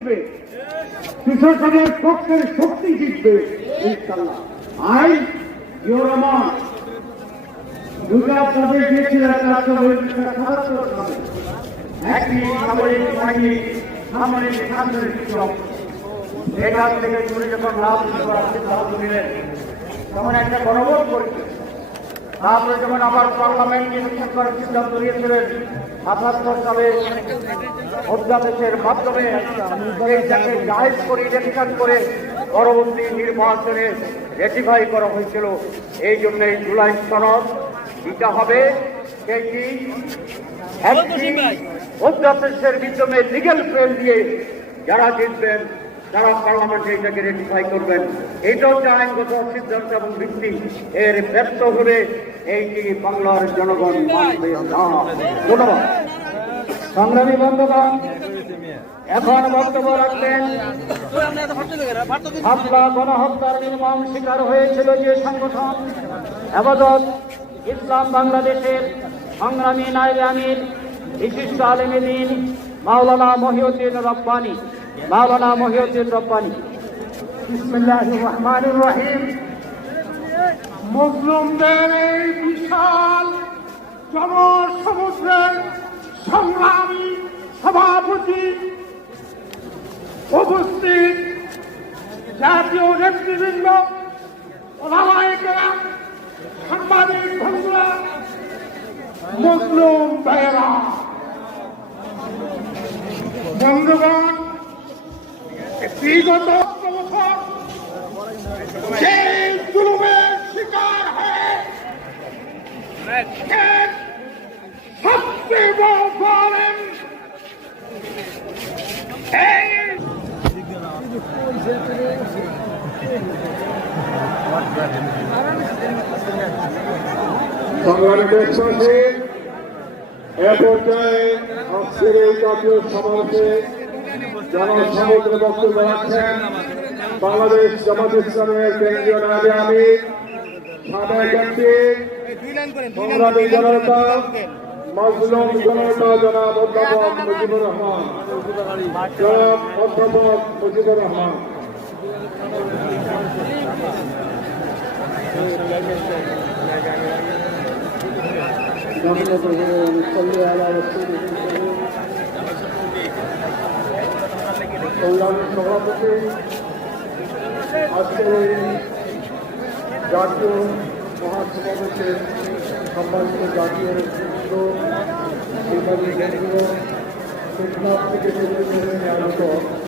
কৃষকের পক্ষের শক্তি জিতবে ইনশাআল্লাহ। আই জিয়াউর রহমান দুটা পদে দিয়েছিলেন একটি সামরিক বাহিনী সামরিক শাসনের শিক্ষক। এখান থেকে তিনি যখন সিদ্ধান্ত নিলেন তখন একটা গণভোট করেছে। তারপরে যখন আবার পার্লামেন্ট নির্বাচন করার সিদ্ধান্ত নিয়েছিলেন ৭৭ সালে অধ্যাদেশের মাধ্যমে এইটাকে জাহেজ করে ইলেকশন করে পরবর্তী নির্বাচনে রেটিফাই করা হয়েছিল। এই জন্য জুলাই সনদ দিতে হবে। সেটি অধ্যাদেশের মাধ্যমে লিগেল ফেল দিয়ে যারা জিতবেন তারা পার্লামেন্টে এটাকে রেটিফাই করবেন। এটা হচ্ছে আইনগত সিদ্ধান্ত এবং ভিত্তি। এর ব্যর্থ হলে এইটি বাংলার জনগণ মানবে না। ধন্যবাদ। সংগ্রামী বন্ধুগণ, এখন বক্তব্য রাখবেন হামলা গণহত্যার নির্মম শিকার হয়েছিল যে সংগঠন আবাদত ইসলাম বাংলাদেশের সংগ্রামী নায়েবে আমির বিশিষ্ট আলেমে দ্বীন মাওলানা মহিউদ্দিন রব্বানী। বিসমিল্লাহির রহমানির রহিম। মুসলিমদের এই বিশাল জনসমুদ্রের সংগ্রামী সভাপতি, উপস্থিত জাতীয় নেতৃবৃন্দ, ওলামায়ে-কেরাম, সাংবাদিক বন্ধুরা, মুসলিম ভাইয়েরা, বন্ধুগণ, বিগত বছর যে জুলুমের শিকার হয়ে সবচেয়ে বড় করেন সংগ্রামী দেশবাসী, এ পর্যায়ে আজকের এই জাতীয় সমাবেশে জনসমুদ্রে বক্তব্য রাখছেন বাংলাদেশ জামাত ইসলামের কেন্দ্রীয় নায়েবে আমির, সাবেক এমপি, সংগ্রামী জননেতা, মজলুম জননেতা জনাব অধ্যাপক মুজিবুর রহমান। কল্যাণী সভাপতি, আজকের এই জাতীয় মহাসমাবেশের সম্মানিত জাতীয় নেতৃত্ব, থেকে